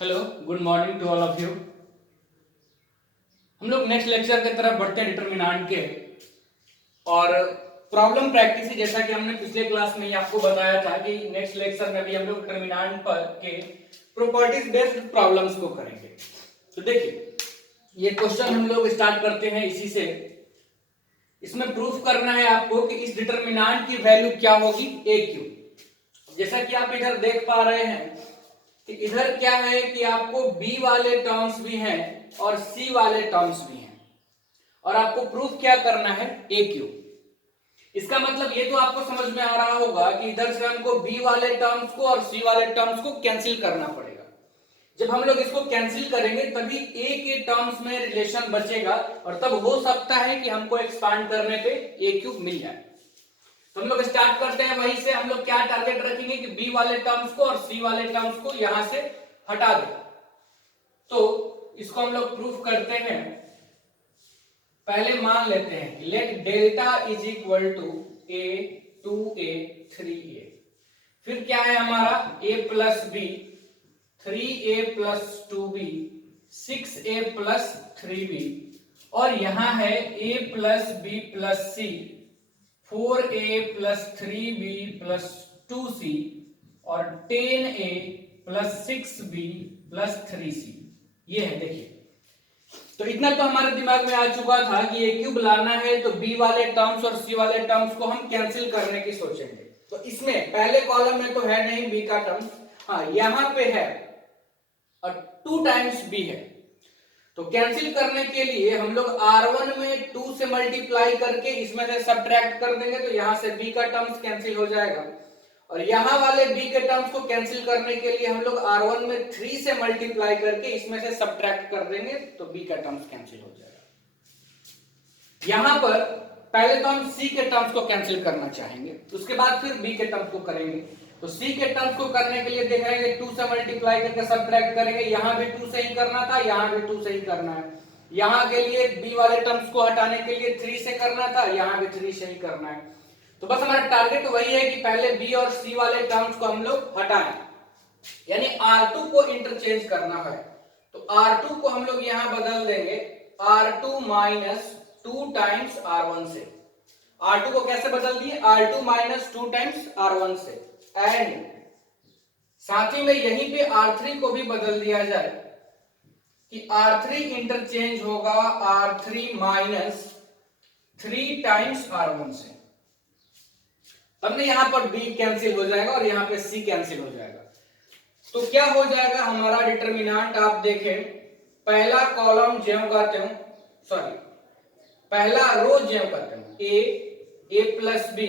Hello, good morning to all of you. हम लोग next lecture की तरफ बढ़ते हैं डिटरमिनेंट के और प्रॉब्लम प्रैक्टिस। जैसा कि हमने पिछले क्लास में ही आपको बताया था कि नेक्स्ट लेक्चर में भी हम लोग डिटरमिनेंट पर के प्रॉपर्टीज बेस्ड प्रॉब्लम्स को करेंगे। तो देखिए, ये क्वेश्चन हम लोग स्टार्ट करते हैं इसी से। इसमें प्रूफ करना है आपको कि इस डिटरमिनेंट की वैल्यू क्या होगी, ए क्यू। जैसा कि आप इधर देख पा रहे हैं कि इधर क्या है कि आपको बी वाले टर्म्स भी हैं और सी वाले टर्म्स भी हैं और आपको प्रूफ क्या करना है, ए क्यू। इसका मतलब ये तो आपको समझ में आ रहा होगा कि इधर से हमको बी वाले टर्म्स को और सी वाले टर्म्स को कैंसिल करना पड़ेगा। जब हम लोग इसको कैंसिल करेंगे तभी ए के टर्म्स में रिलेशन बचेगा और तब हो सकता है कि हमको एक्सपांड करने पे ए क्यूब मिल जाए। तो हम लोग स्टार्ट करते हैं वहीं से। हम लोग क्या टारगेट रखेंगे कि बी वाले टर्म्स को और सी वाले टर्म्स को यहां से हटा दें। तो इसको हम लोग प्रूफ करते हैं। पहले मान लेते हैं let delta is equal to a 2a 3a। फिर क्या है हमारा a plus b 3a plus 2b 6a plus 3b और यहां है a plus b plus c 4a plus 3b plus 2c और 10a plus 6b plus 3c। ये है, देखिए। तो इतना तो हमारे दिमाग में आ चुका था कि ये क्यूब लाना है तो बी वाले टर्म्स और सी वाले टर्म्स को हम कैंसिल करने की सोचेंगे। तो इसमें पहले कॉलम में तो है नहीं बी का टर्म, हाँ यहां पे है और 2 टाइम्स बी है। तो कैंसिल करने के लिए हम लोग r1 में 2 से मल्टीप्लाई करके इसमें से सब्ट्रैक्ट कर देंगे तो यहां से b का टर्म्स कैंसिल हो जाएगा और यहां वाले b के टर्म्स को कैंसिल करने के लिए हम लोग r1 में 3 से मल्टीप्लाई करके इसमें से सब्ट्रैक्ट कर देंगे तो b का टर्म्स कैंसिल हो जाएगा। यहां पर पहले तो हम c के टर्म्स को कैंसिल करना चाहेंगे, उसके बाद फिर b के टर्म्स को करेंगे। तो c के टर्म्स को करने के लिए देख रहे हैं 2 से मल्टीप्लाई करके सब्ट्रैक्ट करेंगे। यहां भी 2 से ही करना था, यहां भी 2 से ही करना है। यहां के लिए b वाले टर्म्स को हटाने के लिए 3 से करना था, यहां भी 3 से ही करना है। तो बस हमारा टारगेट वही है कि पहले b और c वाले टर्म्स को हम लोग हटाएं, यानी r2 को इंटरचेंज करना है। तो r2 को हम लोग यहां बदल देंगे r2 माइनस 2 टाइम्स r1 से। r2 को कैसे बदल दिए, r2 माइनस 2 टाइम्स r1 से। एंड साथ ही में यहीं पे r3 को भी बदल दिया जाए कि r3 इंटरचेंज होगा r3 माइनस 3 टाइम्स r1 से। तब यहां पर b कैंसिल हो जाएगा और यहां पे c कैंसिल हो जाएगा। तो क्या हो जाएगा हमारा डिटरमिनेंट, आप देखें पहला कॉलम ज्यों का त्यों, सॉरी पहला रो ज्यों का त्यों a plus b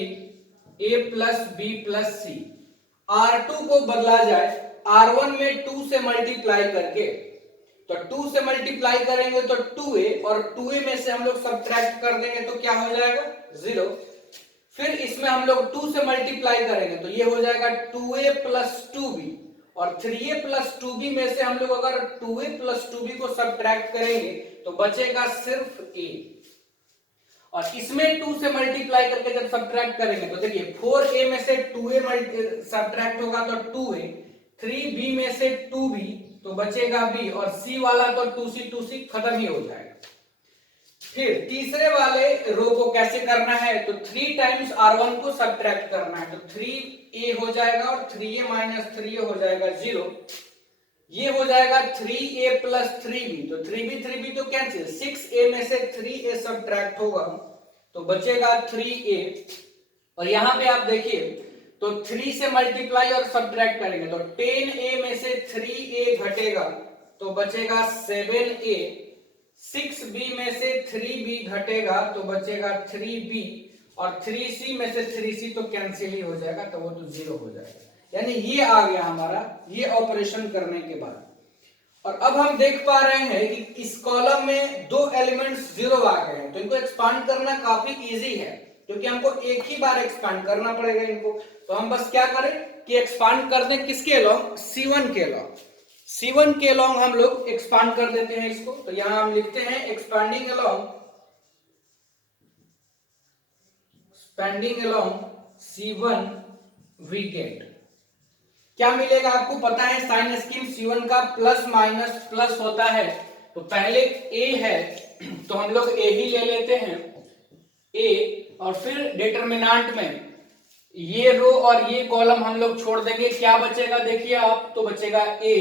a plus b plus c. r2 को बदला जाए r1 में 2 से मल्टीप्लाई करके, तो 2 से मल्टीप्लाई करेंगे तो 2a और 2a में से हम लोग सब्ट्रैक्ट कर देंगे तो क्या हो जाएगा 0। फिर इसमें हम लोग 2 से मल्टीप्लाई करेंगे तो ये हो जाएगा 2a प्लस 2b और 3a प्लस 2b में से हम लोग अगर 2a प्लस 2b को सब्ट्रैक्ट करेंगे तो बचेगा सिर्फ a। और इसमें 2 से मल्टीप्लाई करके जब सब्ट्रैक्ट करेंगे तो देखिए 4a में से 2a सब्ट्रैक्ट होगा तो 2a, 3b में से 2b तो बचेगा b और c वाला तो 2c खत्म ही हो जाएगा। फिर तीसरे वाले रो को कैसे करना है, तो 3 टाइम्स r1 को सब्ट्रैक्ट करना है तो 3a हो जाएगा और 3a माइनस 3a हो जाएगा 0। ये हो जाएगा 3a प्लस 3b तो 3b तो कैंसिल, 6a में से 3a सब्ट्रैक्ट होगा तो बचेगा 3a। और यहां पे आप देखिए तो 3 से मल्टीप्लाई और सब्ट्रैक्ट करेंगे तो 10a में से 3a घटेगा तो बचेगा 7a, 6b में से 3b घटेगा तो बचेगा 3b और 3c में से 3c तो कैंसिल ही हो जाएगा तो वो तो 0 हो जाएगा। यानी ये आ गया हमारा ये ऑपरेशन करने के बाद। और अब हम देख पा रहे हैं कि इस कॉलम में 2 एलिमेंट्स 0 आ गए हैं तो इनको एक्सपांड करना काफी इजी है क्योंकि हमको एक ही बार एक्सपांड करना पड़ेगा इनको। तो हम बस क्या करें कि एक्सपांड कर दें किसके अलोंग, C1 के अलोंग। C1 के अलोंग हम लोग एक्सपांड कर देते हैं इसको। तो यहां हम लिखते हैं expanding along C1 we get. क्या मिलेगा आपको पता है, साइन स्कीम C1 का प्लस माइनस प्लस होता है, तो पहले A है तो हम लोग A ही ले लेते हैं A, और फिर डिटरमिनेंट में ये रो और ये कॉलम हम लोग छोड़ देंगे, क्या बचेगा देखिए आप, तो बचेगा A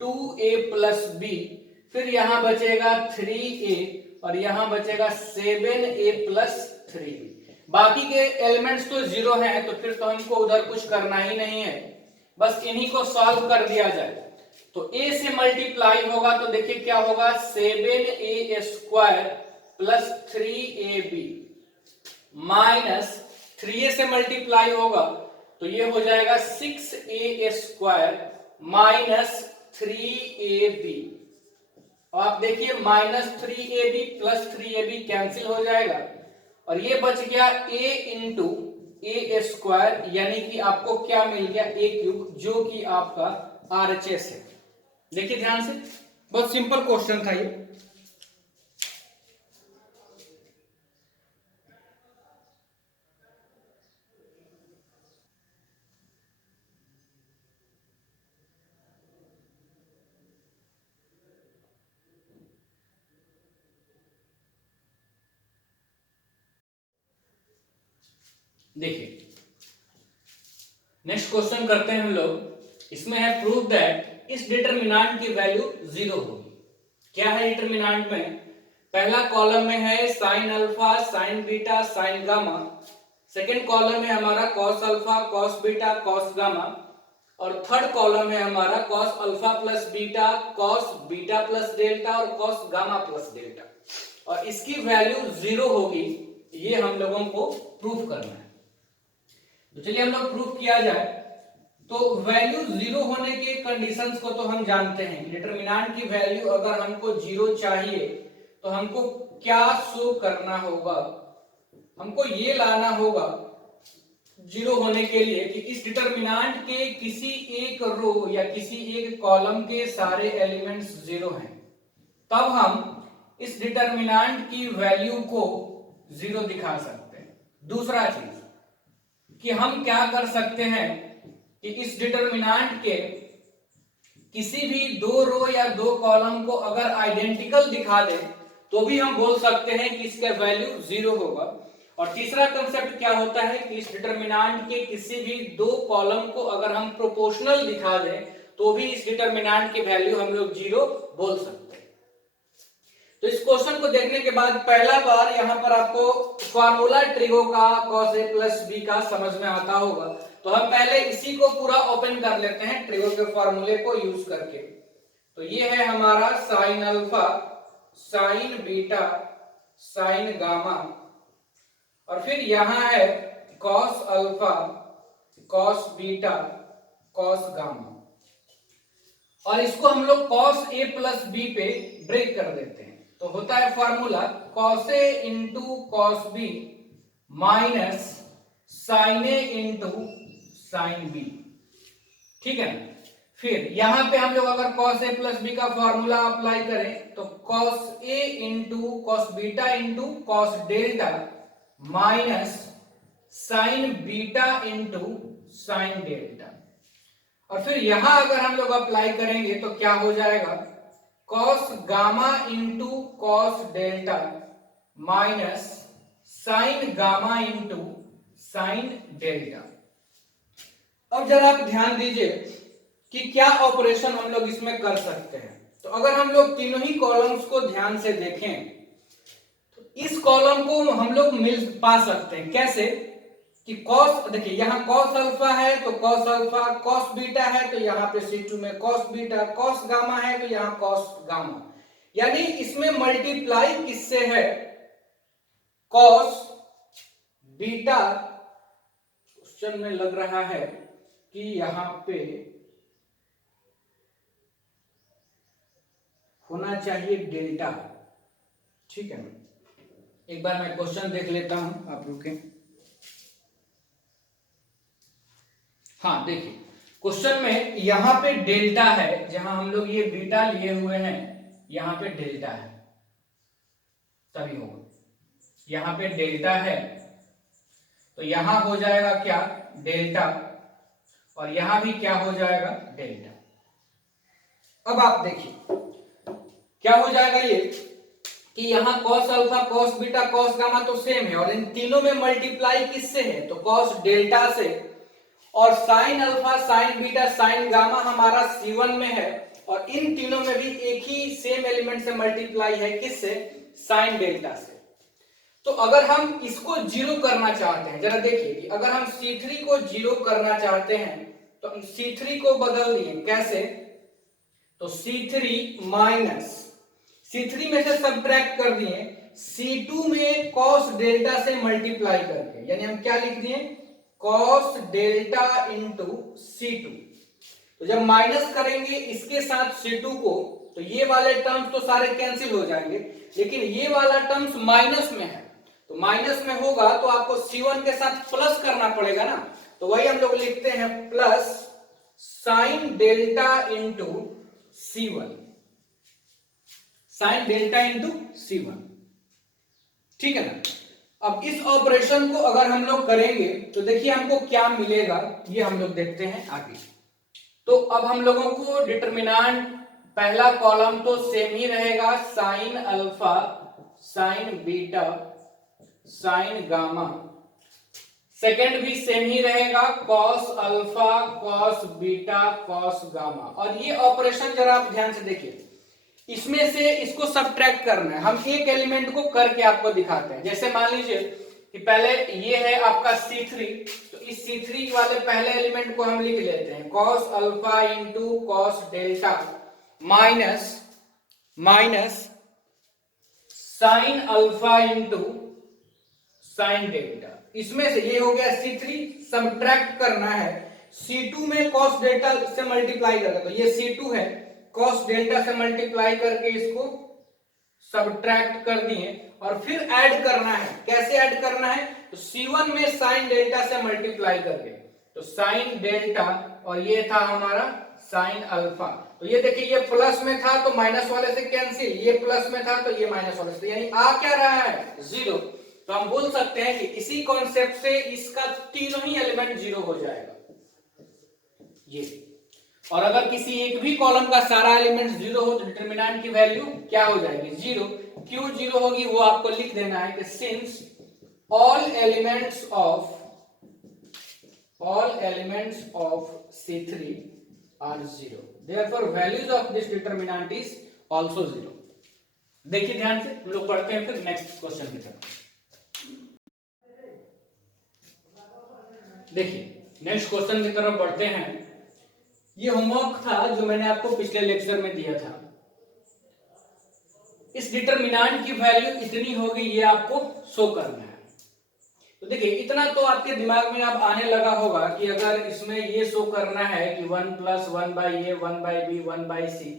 2A प्लस B, फिर यहां बचेगा 3A और यहां बचेगा 7A प्लस 3। बाकी के एलिमेंट्स तो जीरो हैं, तो फिर तो हमको उधर कुछ करना ही नहीं है, बस इन्हीं को सॉल्व कर दिया जाए। तो A से मल्टीप्लाई होगा तो देखिए क्या होगा, 7A square plus 3AB minus 3A से मल्टीप्लाई होगा तो ये हो जाएगा 6A स्क्वायर माइनस 3AB। और आप देखिए minus 3AB plus 3AB cancel हो जाएगा और ये बच गया A इंटू ए स्क्वायर, यानी कि आपको क्या मिल गया, A क्यूब, जो कि आपका RHS है। देखिए ध्यान से, बहुत सिंपल क्वेश्चन था ये। देखिए नेक्स्ट क्वेश्चन करते हैं हम लोग। इसमें है प्रूव दैट इस डिटरमिनेंट की वैल्यू जीरो होगी। क्या है डिटरमिनेंट में, पहला कॉलम में है sign alpha, sine beta, sine gamma, second column में हमारा cos alpha, cos beta, cos gamma, और थर्ड कॉलम है हमारा cos alpha plus beta, cos beta plus delta और कॉस गामा प्लस डेल्टा, और इसकी वैल्यू जीरो होगी, ये हम लोगों को प्रूफ करना है। तो चलिए हम लोग प्रूफ किया जाए। तो वैल्यू जीरो होने के कंडीशंस को तो हम जानते हैं, डिटरमिनेंट की वैल्यू अगर हमको जीरो चाहिए तो हमको क्या शो करना होगा, हमको ये लाना होगा जीरो होने के लिए कि इस डिटरमिनेंट के किसी एक रो या किसी एक कॉलम के सारे एलिमेंट्स जीरो हैं, तब हम इस डिटरमिनेंट की वैल्यू को जीरो दिखा सकते हैं। दूसरा चीज कि हम क्या कर सकते हैं कि इस डिटरमिनेंट के किसी भी दो रो या दो कॉलम को अगर आइडेंटिकल दिखा दें तो भी हम बोल सकते हैं कि इसका वैल्यू जीरो होगा। और तीसरा कंसेप्ट क्या होता है कि इस डिटरमिनेंट के किसी भी दो कॉलम को अगर हम प्रोपोर्शनल दिखा दें तो भी इस डिटरमिनेंट की वैल्यू हम लोग जीरो बोल सकते हैं। तो इस क्वेश्चन को देखने के बाद पहला बार यहाँ पर आपको फॉर्मूला ट्रिगो का cos A प्लस बी का समझ में आता होगा, तो हम पहले इसी को पूरा ओपन कर लेते हैं ट्रिगो के फॉर्मूले को यूज करके। तो ये है हमारा sine alpha, sine beta, sine gamma, और फिर यहाँ है cos alpha, cos beta, cos gamma, और इसको हम लोग cos A प्लस बी पे ब्रेक कर देते हैं। तो होता है formula cos A into cos B minus sine A into sine B, ठीक है ना। फिर यहां पे हम लोग अगर cos A प्लस बी का फॉर्मूला अप्लाई करें तो cos A into cos beta into cos delta minus sign beta into sine delta, और फिर यहां अगर हम लोग अप्लाई करेंगे तो क्या हो जाएगा, cos gamma into cos delta minus sign gamma into sine delta. अब जरा आप ध्यान दीजिए कि क्या ऑपरेशन हम लोग इसमें कर सकते हैं। तो अगर हम लोग तीनों ही कॉलम्स को ध्यान से देखें तो इस कॉलम को हम लोग मिल पा सकते हैं कैसे कि cos, देखिए यहाँ cos अल्फा है तो cos अल्फा, cos बीटा है तो यहाँ पे C2 में cos बीटा, cos गामा है तो यहाँ cos गामा, यानी इसमें मल्टीप्लाई किससे है, cos बीटा। क्वेश्चन में लग रहा है कि यहाँ पे होना चाहिए डेल्टा, ठीक है। एक बार मैं क्वेश्चन देख लेता हूं, आप रुकें। हाँ देखिए क्वेश्चन में यहाँ पे डेल्टा है, जहां हम लोग ये बीटा लिए हुए हैं यहाँ पे डेल्टा है, तभी होगा। यहाँ पे डेल्टा है तो यहां हो जाएगा क्या, डेल्टा, और यहां भी क्या हो जाएगा, डेल्टा। अब आप देखिए क्या हो जाएगा ये कि यहाँ cos alpha cos beta cos gamma तो सेम है, और इन तीनों में मल्टीप्लाई किससे है, तो cos डेल्टा से, और sin alpha sin beta sin gamma हमारा C1 में है, और इन तीनों में भी एक ही सेम एलिमेंट से मल्टीप्लाई है, किससे, sin डेल्टा से। तो अगर हम इसको जीरो करना चाहते हैं, जरा देखिए कि अगर हम C3 को जीरो करना चाहते हैं तो हम C3 को बदल दिए, कैसे, तो C3 माइनस C3 में से सब्ट्रैक्ट कर दिए C2 में cos डेल्टा से मल्टीप्लाई करके, यानी हम क्या लिख दिए, cos डेल्टा इंटू C2। तो जब माइनस करेंगे इसके साथ C2 को तो ये वाले टर्म्स तो सारे कैंसिल हो जाएंगे, लेकिन ये वाला टर्म्स माइनस में है, तो माइनस में होगा तो आपको C1 के साथ प्लस करना पड़ेगा ना, तो वही हम लोग लिखते हैं plus sine delta into C1, sine delta into C1, ठीक है ना। अब इस ऑपरेशन को अगर हम लोग करेंगे तो देखिए हमको क्या मिलेगा, ये हम लोग देखते हैं आगे। तो अब हम लोगों को डिटरमिनेंट, पहला कॉलम तो सेम ही रहेगा, sign alpha sine beta sine gamma, second भी सेम ही रहेगा, cos alpha cos beta cos gamma. और ये ऑपरेशन जरा आप ध्यान से देखिए, इसमें से इसको सब्ट्रैक्ट करना है, हम एक एलिमेंट को करके आपको दिखाते हैं। जैसे मान लीजिए कि पहले ये है आपका C3, तो इस C3 वाले पहले एलिमेंट को हम लिख लेते हैं cos alpha into cos delta minus minus sine alpha into sine delta. इसमें से ये हो गया C3, सब्ट्रैक्ट करना है C2 में cos डेल्टा से मल्टीप्लाई करना, तो ये C2 है, cos डेल्टा से मल्टीप्लाई करके इसको सब्ट्रैक्ट कर दिए, और फिर ऐड करना है, कैसे ऐड करना है, तो C1 में sin डेल्टा से मल्टीप्लाई करके, तो sin डेल्टा, और ये था हमारा sin अल्फा। तो ये देखिए ये प्लस में था तो माइनस वाले से कैंसिल, ये प्लस में था तो ये माइनस वाले से, यानी आ क्या रहा है, जीरो। तो हम बोल सकते हैं कि इसी कॉन्सेप्ट से इसका तीनों ही एलिमेंट जीरो हो जाएगा ये। और अगर किसी एक भी कॉलम का सारा एलिमेंट जीरो हो तो डिटरमिनेंट की वैल्यू क्या हो जाएगी, जीरो। क्यों जीरो होगी वो आपको लिख देना है कि since all elements of C3 are zero, therefore values of this determinant is also zero. देखिए ध्यान से, हम लोग पढ़ते हैं फिर नेक्स्ट क्वेश्चन की तरफ। देखिए नेक्स्ट क्वेश्चन की तरफ बढ़ते हैं। ये होमवर्क था जो मैंने आपको पिछले लेक्चर में दिया था। इस डिटरमिनेंट की वैल्यू इतनी होगी, ये आपको शो करना है। तो देखिए इतना तो आपके दिमाग में अब आने लगा होगा कि अगर इसमें ये शो करना है कि 1 plus 1 by A 1 by B 1 by C,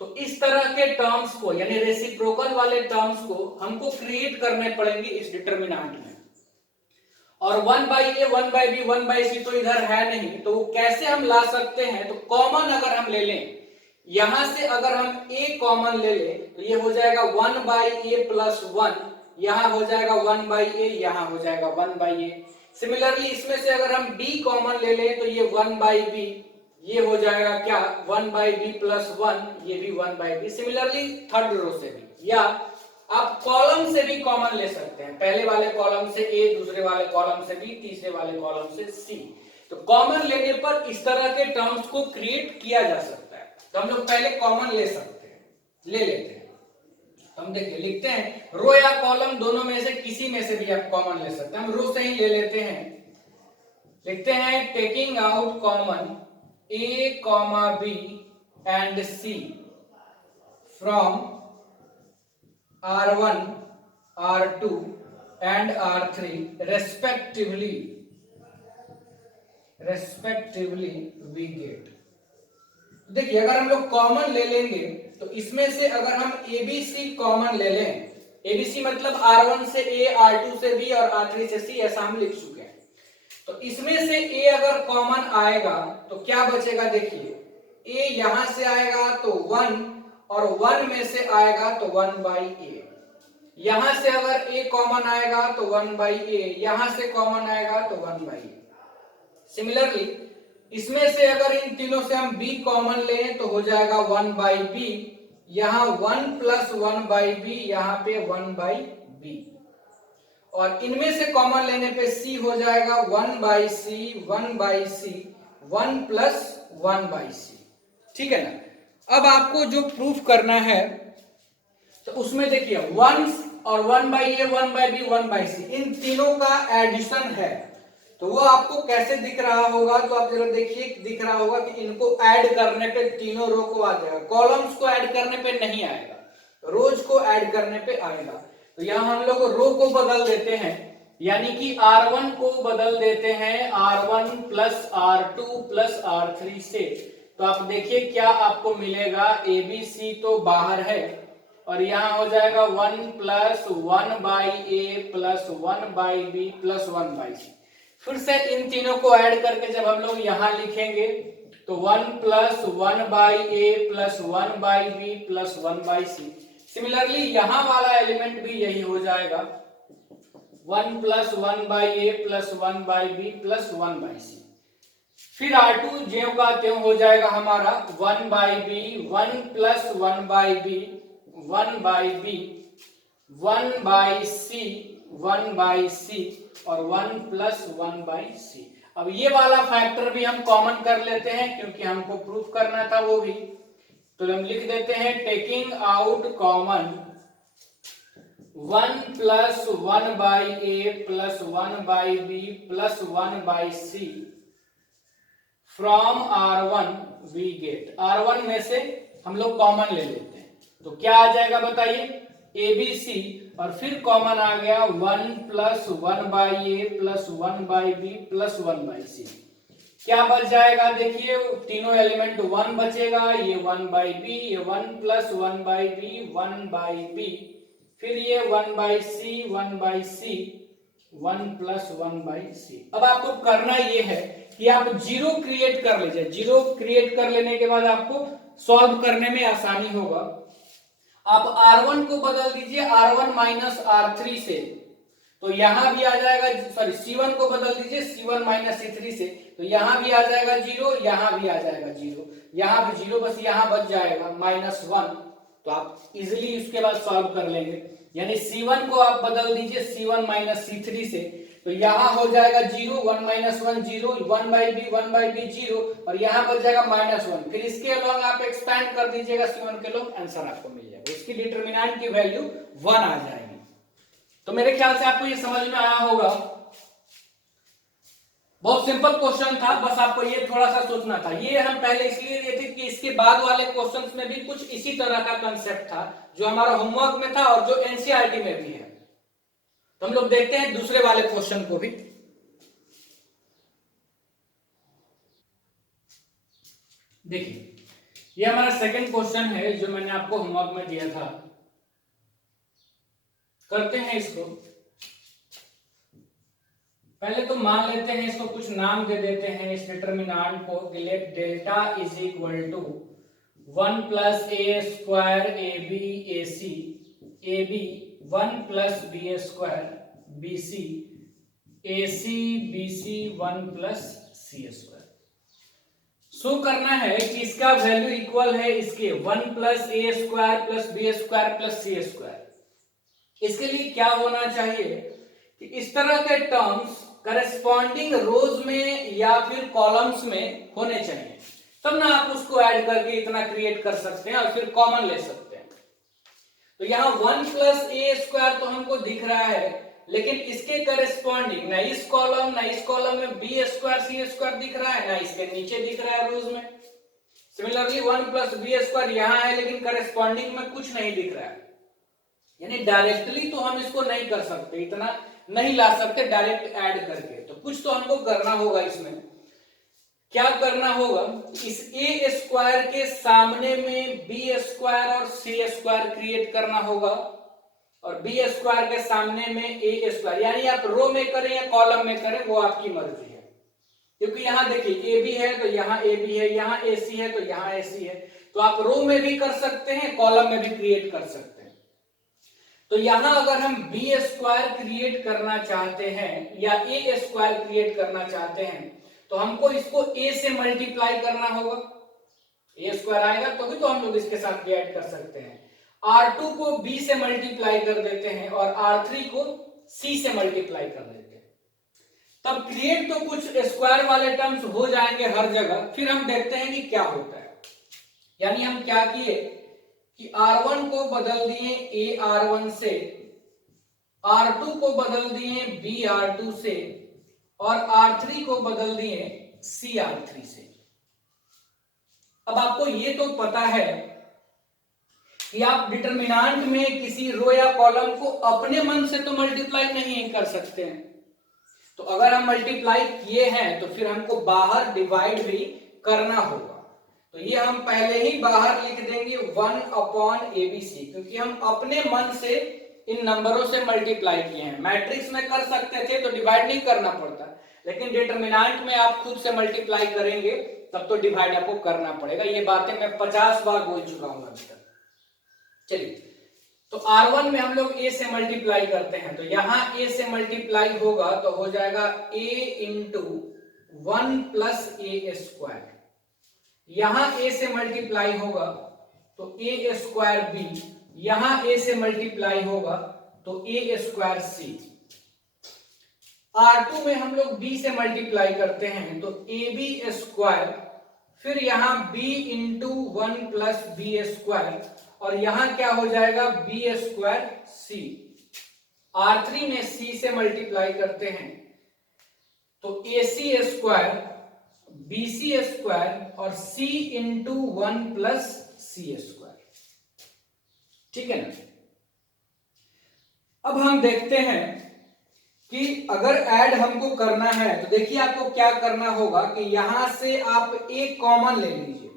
तो इस तरह के टर्म्स को यानी रेसिप्रोकल वाले टर्म्स को हमको क्रिएट करने पड़ेंगे इस डिटरमिनेंट में। और 1 by A 1 by B 1 by C तो इधर है नहीं, तो कैसे हम ला सकते हैं, तो कॉमन अगर हम ले लें, यहां से अगर हम a कॉमन ले लें तो ये हो जाएगा 1 बाई ए प्लस 1, यहां हो जाएगा 1 बाई ए, यहां हो जाएगा 1 बाई ए। सिमिलरली इसमें से अगर हम b कॉमन ले लें तो ये 1 बाई बी, ये हो जाएगा क्या 1 बाई बी प्लस 1, ये भी 1 by b. Similarly third row से भी, या आप कॉलम से भी कॉमन ले सकते हैं, पहले वाले कॉलम से a, दूसरे वाले कॉलम से b, तीसरे वाले कॉलम से c। तो कॉमन लेने पर इस तरह के टर्म्स को क्रिएट किया जा सकता है। तो हम लोग पहले कॉमन ले सकते हैं, ले लेते हैं। तो हम देखिए लिखते हैं रो या कॉलम दोनों में से किसी में से भी आप कॉमन ले सकते हैं। हम रो से ही ले लेते हैं, लिखते हैं taking out common a comma b and c from R1 R2 and R3 respectively we get। देखिए अगर हम लोग कॉमन ले लेंगे तो इसमें से अगर हम ABC कॉमन ले लें, ABC मतलब R1 से A, R2 से B और R3 से C, ऐसा हम लिख चुके हैं। तो इसमें से A अगर कॉमन आएगा तो क्या बचेगा, देखिए A यहां से आएगा तो 1, और 1 में से आएगा तो 1 बाई ए। यहां से अगर a कॉमन आएगा तो 1 बाई ए, यहां से कॉमन आएगा तो 1 बाई ए। सिमिलरली इसमें से अगर इन तीनों से हम b कॉमन लें तो हो जाएगा 1/b, यहाँ 1 प्लस 1/b, यहाँ पे 1/b, और इनमें से कॉमन लेने पे c हो जाएगा 1/c, 1/c, 1 प्लस 1/c। ठीक है ना। अब आपको जो प्रूफ करना है तो उसमें देखिए 1 और 1/a, 1/b, 1/c इन तीनों का एडिशन है, तो वो आपको कैसे दिख रहा होगा, तो आप जरा देखिए, दिख रहा होगा कि इनको ऐड करने पे तीनों रो को आ जाएगा, कॉलम्स को ऐड करने पे नहीं आएगा, रोज को ऐड करने पे आएगा। तो यहां हम लोग रो को बदल देते हैं, यानी कि R1 को बदल देते हैं R1 plus R2 plus R3 से। तो आप देखिए क्या आपको मिलेगा, ABC तो बाहर है और यहां हो जाएगा 1 plus 1/a plus 1/b plus 1/c। फिर से इन तीनों को ऐड करके जब हम लोग यहां लिखेंगे तो 1 plus 1/a plus 1/b plus 1/c। Similarly यहां वाला एलिमेंट भी यही हो जाएगा, 1 plus 1/a plus 1/b plus 1/c। फिर R2 ज्यों का त्यों हो जाएगा हमारा 1/b, 1 plus 1/b, 1/b, 1/c, 1/c और 1 प्लस 1/c। अब ये वाला फैक्टर भी हम कॉमन कर लेते हैं क्योंकि हमको प्रूफ करना था वो भी, तो हम लिख देते हैं taking out common 1 plus 1/a plus 1/b plus 1/c from R1 we get, R1 में से हम लोग कॉमन ले लेते हैं, तो क्या आ जाएगा बताइए, ABC, और फिर कॉमन आ गया 1 plus 1/a plus 1/b plus 1/c। क्या बच जाएगा, देखिए तीनों एलिमेंट 1 बचेगा, ये 1/b, ये 1 प्लस 1/b, 1/b, फिर ये 1/c, 1/c, 1 प्लस 1/c। अब आपको करना ये है कि आप जीरो क्रिएट कर लीजिए, जीरो क्रिएट कर लेने के बाद आपको सॉल्व करने में आसानी होगा। आप R1 को बदल दीजिए R1 माइनस R3 से, तो यहां भी आ जाएगा, सॉरी C1 को बदल दीजिए C1 माइनस C3 से, तो यहां भी आ जाएगा 0, यहां भी आ जाएगा 0, यहां भी 0, बस यहां बच जाएगा -1, तो आप इजिली उसके बाद सॉल्व कर लेंगे। यानी C1 को आप बदल दीजिए C1 माइनस C3 से, तो यहां हो जाएगा 0, 1 माइनस 1 0, 1/b 1/b 0, और यहां बच जाएगा -1। फिर इसके अलॉन्ग आप एक्सपैंड कर दीजिएगा C1 के अलॉन्ग, आंसर आपको मिल जाएगा, इसकी डिटरमिनेंट की वैल्यू 1 आ जाएगी। तो मेरे ख्याल से आपको ये समझ में आया होगा, बहुत सिंपल क्वेश्चन था, बस आपको ये थोड़ा सा सोचना था। ये हम पहले इसलिए दिए थे कि इसके बाद वाले क्वेश्चंस में भी कुछ इसी तरह का कंसेप्ट था जो हमारा होमवर्क में था और जो एनसीईआरटी में भी है। तो हम लोग देखते हैं दूसरे वाले क्वेश्चन को भी। देखिए ये हमारा सेकंड क्वेश्चन है जो मैंने आपको होमवर्क में दिया था। करते हैं इसको, पहले तो मान लेते हैं इसको कुछ नाम दे देते हैं इस डिटरमिनेंट को, let delta is equal to 1 plus a square ab ac, ab 1 plus b square bc, ac bc 1 plus c square. Show करना है कि इसका वैल्यू इक्वल है इसके 1 plus a square plus b square plus c square. इसके लिए क्या होना चाहिए कि इस तरह के टर्म्स करस्पॉन्डिंग रोज में या फिर कॉलम्स में होने चाहिए, तब ना आप उसको ऐड करके इतना क्रिएट कर सकते हैं और फिर कॉमन ले सकते हैं। तो यहाँ 1 प्लस a स्क्वायर तो हमको दिख रहा है, लेकिन इसके करस्पॉन्डिंग ना इस कॉलम ना इस कॉलम में b स्क्वायर c स्क्वायर दिख रहा है, ना इसके नीचे दिख रहा है रोज में। सिमिलरली 1 प्लस b स्क्वायर यहाँ है लेकिन करस्पॉन्डिंग में कुछ नहीं दिख रहा है, यानी डायरेक्टली तो हम इसको नहीं कर सकते, इतना नहीं ला सकते डायरेक्ट ऐड करके, तो कुछ तो हमको करना होगा। इसमें क्या करना होगा, इस a स्क्वायर के सामने में b स्क्वायर और c स्क्वायर क्रिएट करना होगा, और b स्क्वायर के सामने में a स्क्वायर, यानी आप रो में करें या कॉलम में करें वो आपकी मर्जी है, क्योंकि यहाँ देखिए ab है तो यहाँ ab है, यहाँ ac है तो यहाँ ac है, तो आप रो में भी कर सकते हैं कॉलम में भी क्रिएट कर सकते हैं। तो यहां अगर हम b स्क्वायर क्रिएट करना चाहते हैं या a स्क्वायर क्रिएट करना चाहते हैं, तो हमको इसको a से मल्टीप्लाई करना होगा, a स्क्वायर आएगा तो भी तो हम लोग इसके साथ भी ऐड कर सकते हैं। R2 को b से मल्टीप्लाई कर देते हैं और R3 को c से मल्टीप्लाई कर देते हैं, तब क्रिएट तो कुछ स्क्वायर वाले टर्म्स हो जाएंगे हर जगह। फिर हम देखते हैं कि क्या होता है। यानी हम क्या किए कि R1 को बदल दिए AR1 से, R2 को बदल दिए BR2 से और R3 को बदल दिए CR3 से। अब आपको ये तो पता है कि आप डिटरमिनेंट में किसी रो या कॉलम को अपने मन से तो मल्टीप्लाई नहीं कर सकते हैं, तो अगर हम मल्टीप्लाई किए हैं तो फिर हमको बाहर डिवाइड भी करना होगा। तो ये हम पहले ही बाहर लिख देंगे 1/ABC, क्योंकि हम अपने मन से इन नंबरों से मल्टीप्लाई किए हैं। मैट्रिक्स में कर सकते थे तो डिवाइड नहीं करना पड़ता, लेकिन डिटरमिनेंट में आप खुद से मल्टीप्लाई करेंगे तब तो डिवाइड आपको करना पड़ेगा। ये बातें मैं 50 बार बोल चुका हूं अभी तक। चलिए, तो R1 में हम लोग a से मल्टीप्लाई करते हैं, तो यहां a से मल्टीप्लाई होगा तो हो जाएगा a into 1 plus A square. यहां a से मल्टीप्लाई होगा तो a स्क्वायर b, यहां a से मल्टीप्लाई होगा तो a स्क्वायर c। R2 में हम लोग b से मल्टीप्लाई करते हैं तो ab स्क्वायर, फिर यहां b into 1 plus B square और यहां क्या हो जाएगा b स्क्वायर c। R3 में c से मल्टीप्लाई करते हैं तो ac स्क्वायर, bc स्क्वायर और c into 1 plus c square. ठीक है ना। अब हम देखते हैं कि अगर ऐड हमको करना है तो देखिए आपको क्या करना होगा कि यहां से आप a कॉमन ले लीजिए।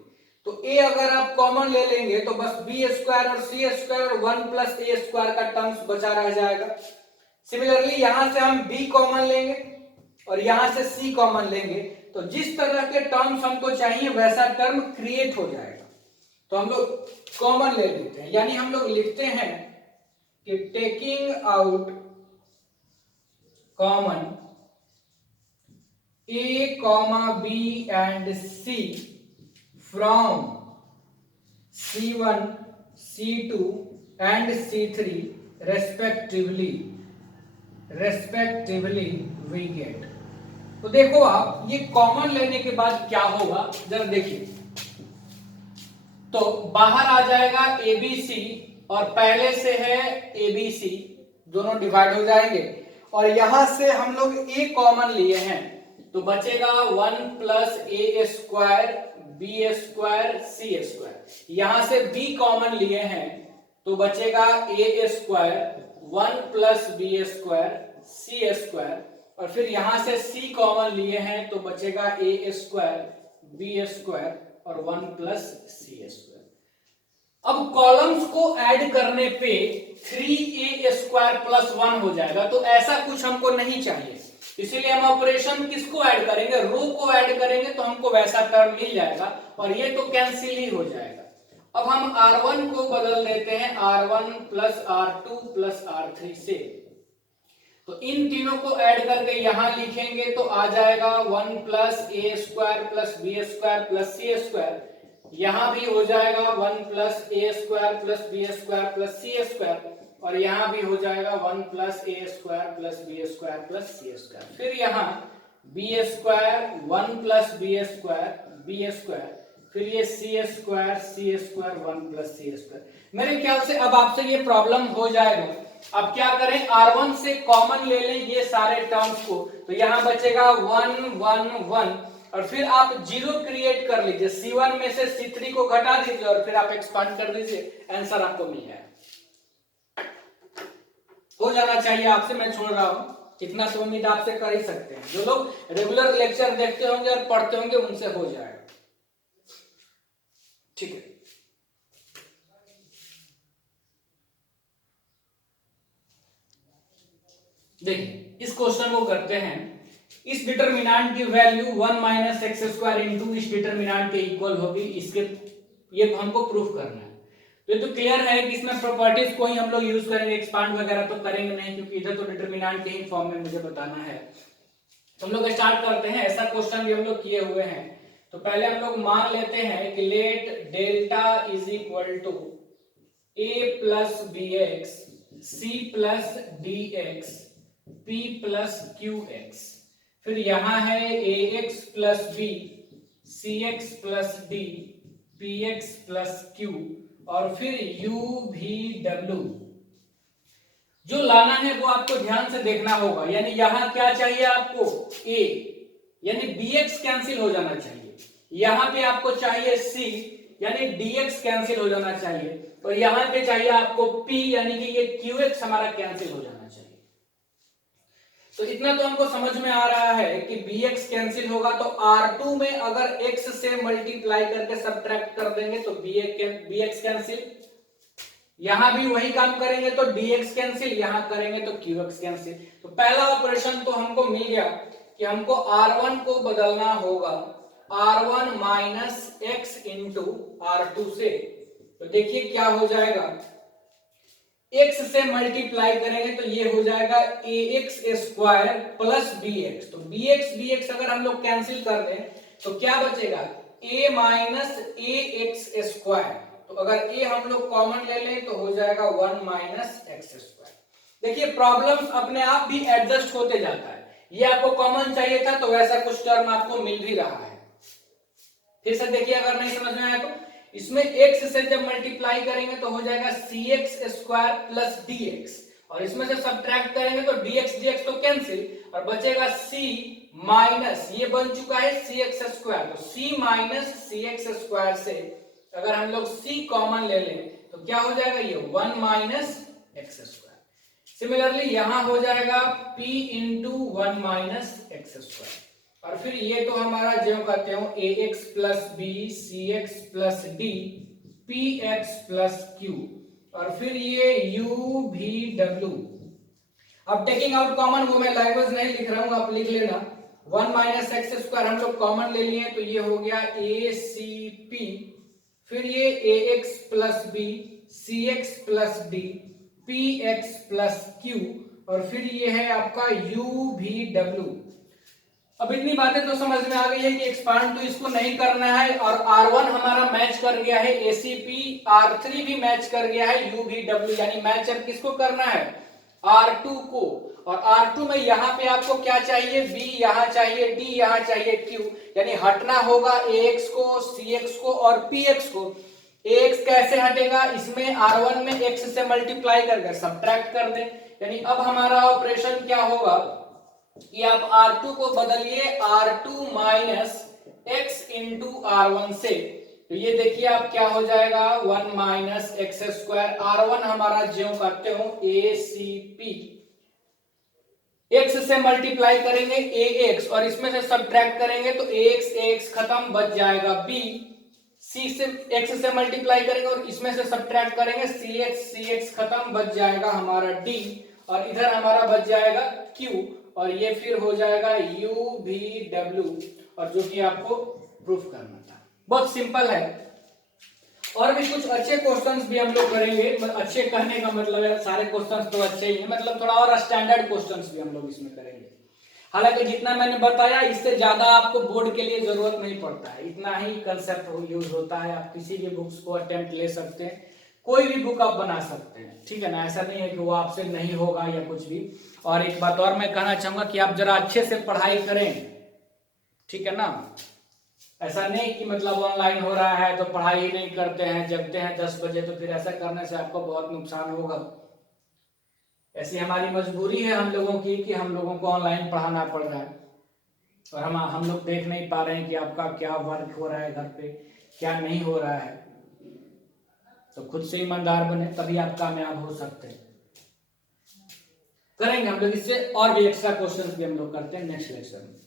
तो a अगर आप कॉमन ले लेंगे तो बस b स्क्वायर और c स्क्वायर और 1 प्लस a स्क्वायर का टर्म्स बचा रह जाएगा। सिमिलरली यहां से हम b कॉमन लेंगे और यहां से c कॉमन लेंगे, तो जिस तरह के टर्म्स हमको चाहिए वैसा टर्म क्रिएट हो जाएगा। तो हम लोग कॉमन ले लेते हैं, यानी हम लोग लिखते हैं कि taking out common a, b and c from C1, C2 and C3 respectively we get। तो देखो आप ये कॉमन लेने के बाद क्या होगा जरा देखिए, तो बाहर आ जाएगा ABC और पहले से है ABC, दोनों डिवाइड हो जाएंगे और यहां से हम लोग a कॉमन लिए हैं तो बचेगा 1 plus A square B square C square. यहां से b कॉमन लिए हैं तो बचेगा ए स्क्वायर 1 प्लस बी स्क्वायर सी स्क्वायर और फिर यहां से c कॉमन लिए हैं तो बचेगा ए स्क्वायर बी स्क्वायर और 1 प्लस सी स्क्वायर। अब कॉलम्स को ऐड करने पे 3a स्क्वायर प्लस 1 हो जाएगा, तो ऐसा कुछ हमको नहीं चाहिए, इसीलिए हम ऑपरेशन किसको ऐड करेंगे, रो को ऐड करेंगे तो हमको वैसा टर्म मिल जाएगा और ये तो कैंसिल ही हो जाएगा। अब हम R1 को बदल देते हैं R1 plus R2 plus R3 से, तो इन तीनों को ऐड करके यहां लिखेंगे तो आ जाएगा 1 plus A square plus B square plus C square. यहां भी हो जाएगा 1 plus A square plus B square plus C square और यहां भी हो जाएगा 1 plus A square plus B square plus C square. फिर यहां B square 1 plus B square फिर ये C square 1 plus C square. मेरे ख्याल से अब आपसे ये प्रॉब्लम हो जाएगा। अब क्या करें, R1 से कॉमन ले लें ये सारे टर्म्स को, तो यहां बचेगा 1 1 1 और फिर आप 0 क्रिएट कर लीजिए, C1 में से C3 को घटा दीजिए और फिर आप एक्सपांड कर दीजिए, आंसर आपको मिल जाएगा। हो जाना चाहिए आपसे, मैं छोड़ रहा हूं, इतना तो उम्मीद आपसे कर ही सकते हैं। जो लोग रेगुलर लेक्चर देखते होंगे और पढ़ते होंगे उनसे हो जाएगा। ठीक है, देखिए इस क्वेश्चन को करते हैं। इस डिटरमिनेंट की value 1 minus x square into इस डिटरमिनेंट के इक्वल होगी, इसके ये हमको प्रूफ करना है। तो ये तो क्लियर है कि इसमें प्रॉपर्टीज को ही हम लोग यूज करेंगे, एक्सपांड वगैरह तो करेंगे नहीं, क्योंकि इधर तो डिटरमिनेंट के ही फॉर्म में मुझे बताना है। तो हम लोग स्टार्ट करते हैं। ऐसा क्वेश्चन भी हम लोग किए हुए हैं। तो पहले हम लोग मान लेते हैं कि let delta is equal to a plus B X C plus D X P plus Q X. फिर यहां है A X plus B C x plus D P x plus Q और फिर यू भी डब्ल्यू। जो लाना है वो आपको ध्यान से देखना होगा। यानी यहां क्या चाहिए आपको a, यानी bx कैंसिल हो जाना चाहिए। यहां पे आपको चाहिए c, यानी dx कैंसिल हो जाना चाहिए। और यहां पे चाहिए आपको p, यानी कि ये qx हमारा कैंसिल हो जाना चाहिए। तो इतना तो हमको समझ में आ रहा है कि bx कैंसिल होगा तो r2 में अगर x से मल्टीप्लाई करके सब्ट्रैक्ट कर देंगे तो bx कैंसिल। यहां भी वही काम करेंगे तो dx कैंसिल, यहां करेंगे तो qx कैंसिल। तो पहला ऑपरेशन तो हमको मिल गया कि हमको r1 को बदलना होगा r1 minus x into r2 से। तो देखिए क्या हो जाएगा, x से मल्टीप्लाई करेंगे तो ये हो जाएगा ax स्क्वायर प्लस bx। तो bx अगर हम लोग कैंसिल कर दें तो क्या बचेगा a माइनस ax स्क्वायर। तो अगर a हम लोग कॉमन ले लें तो हो जाएगा 1 माइनस एक्स स्क्वायर। देखिए प्रॉब्लम्स अपने आप भी एडजस्ट होते जाता है। ये आपको कॉमन चाहिए था तो वैसा कुछ टर्म आपको मिल भी रहा है। फिर से देखिए, अगर नहीं समझ में आया तो इसमें x से जब मल्टीप्लाई करेंगे तो हो जाएगा cx स्क्वायर प्लस dx और इसमें से सब्ट्रैक्ट करेंगे तो dx तो कैंसिल और बचेगा c माइनस, ये बन चुका है cx स्क्वायर। तो c माइनस cx स्क्वायर से अगर हम लोग c कॉमन ले लें तो क्या हो जाएगा, ये 1 माइनस एक्स स्क्वायर। सिमिलरली यहां हो जाएगा p into 1 minus x square और फिर ये तो हमारा जो कहते हो ax plus B C x plus D P x plus Q और फिर ये u भी w। अब टेकिंग आउट कॉमन, वो मैं लैंग्वेज नहीं लिख रहा हूं, आप लिख लेना। 1 माइनस एक्स स्क्वायर हम लोग कॉमन ले लिए तो ये हो गया ए सी पी, फिर ये ax plus B C x plus D P x plus Q और फिर ये है आपका u भी w। अब इतनी बातें तो समझ में आ गई है कि एक्सपांड तो इसको नहीं करना है और R1 हमारा मैच कर गया है ACP, R3 भी मैच कर गया है UVW, यानी मैच अब किसको करना है R2 को। और R2 में यहाँ पे आपको क्या चाहिए B, यहाँ चाहिए D, यहाँ चाहिए Q, यानी हटना होगा AX को CX को और PX को। AX कैसे हटेगा, इसमें R1 में X से मल्टीप्लाई करके सब्ट्रैक्ट कर दें। यानी अब हमारा ऑपरेशन क्या होगा कि आप R2 को बदलिए R2 minus x into R1 से। तो ये देखिए आप क्या हो जाएगा 1 माइनस एक्स स्क्वायर। R1 हमारा ज्यों करते हो ACP, x से मल्टीप्लाई करेंगे ax और इसमें से सब्ट्रैक्ट करेंगे तो ax खत्म, बच जाएगा b। c से x से मल्टीप्लाई करेंगे और इसमें से सब्ट्रैक्ट करेंगे cx खत्म, बच जाएगा हमारा d और इधर हमारा बच जाएगा q और ये फिर हो जाएगा u v w और जो कि आपको प्रूफ करना था। बहुत सिंपल है। और भी कुछ अच्छे क्वेश्चंस भी हम लोग करेंगे। अच्छे कहने का मतलब है सारे क्वेश्चंस तो अच्छे ही हैं, मतलब थोड़ा और स्टैंडर्ड क्वेश्चंस भी हम लोग इसमें करेंगे। हालांकि जितना मैंने बताया इससे ज्यादा आपको बोर्ड के लिए जरूरत नहीं पड़ता है, इतना ही कंसेप्ट यूज होता है। आप किसी भी बुक्स को अटेम्प्ट ले सकते हैं, कोई भी बुक आप बना सकते हैं, ठीक है ना। ऐसा नहीं है कि वो आपसे नहीं होगा या कुछ भी। और एक बात और मैं कहना चाहूंगा कि आप जरा अच्छे से पढ़ाई करें, ठीक है ना। ऐसा नहीं कि मतलब ऑनलाइन हो रहा है तो पढ़ाई ही नहीं करते हैं, जगते हैं 10 बजे, तो फिर ऐसा करने से आपको बहुत नुकसान होगा। ऐसी हमारी मजबूरी है हम लोगों की कि हम लोगों को ऑनलाइन पढ़ाना पड़ रहा है और हम लोग देख नहीं पा रहे हैं कि आपका क्या वर्क हो रहा है घर पे, क्या नहीं हो रहा है। तो खुद से ईमानदार बने, तभी आप कामयाब हो सकते हैं। करेंगे हम लोग इससे और भी एक्स्ट्रा क्वेश्चंस भी हम लोग करते हैं नेक्स्ट लेक्चर में।